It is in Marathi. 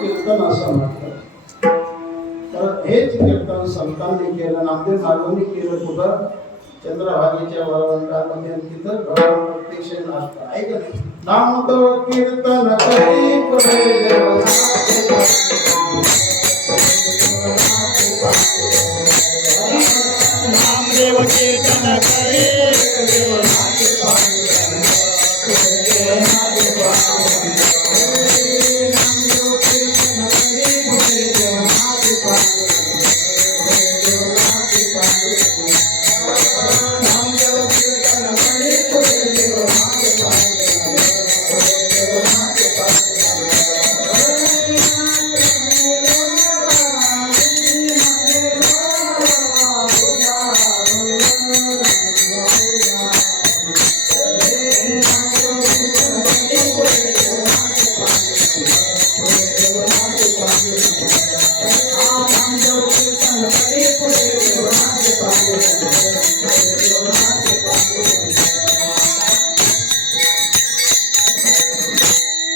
कीर्तन असं म्हटलं. तर हेच कीर्तन संतांनी केलं, नामदेव महाराजांनी केलं. कुठं? चंद्रभागेच्या वरवंटामध्ये. तिथं भगवान प्रत्यक्ष नाचतात. ऐक ना, नाम तो कीर्तन करी पुढे